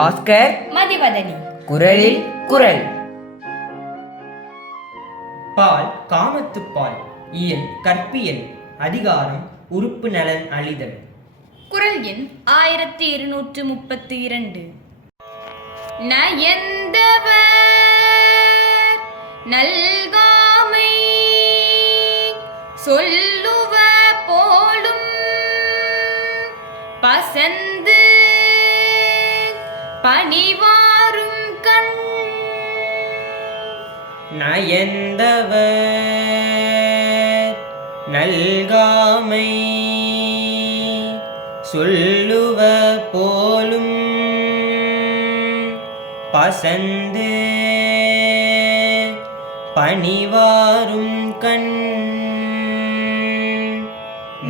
பாஸ்கர் மதிவதனி. குரலில் குரல். பால் காமத்துப்பால். இயல் கற்பியல். அதிகாரம் உறுப்பு நலன் அழிதல். குரல் எண் 1232. நயந்தவர் நல்காமை சொல்லுவ போலும் பசந்து பணிவாரும் கண். நயந்தவர் நல்காமை சொல்லுவ போலும் பசந்து பணிவாரும் கண்.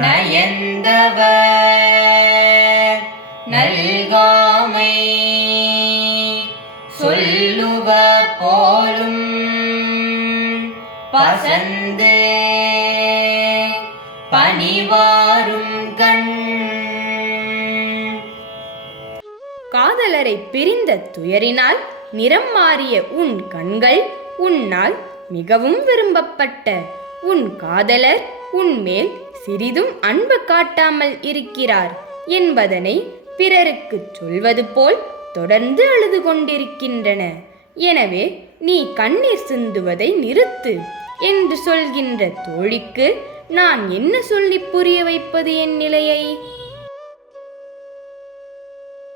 நயந்தவர் நல்காமை சொல்லுவ போலும் பசந்து பணிவாரும் கண். காதலரை பிரிந்த துயரினால் நிறம் மாறிய உன் கண்கள் உன்னால் மிகவும் விரும்பப்பட்ட உன் காதலர் உன்மேல் சிறிதும் அன்பு காட்டாமல் இருக்கிறார் என்பதனை பிறருக்கு சொல்வது போல் தொடர்ந்து அழுது கொண்டிருக்கின்றன. எனவே நீ கண்ணீர் சிந்துவதை நிறுத்து என்று சொல்கின்ற தோழிக்கு நான் என்ன சொல்லி புரிய வைப்பது என் நிலையை?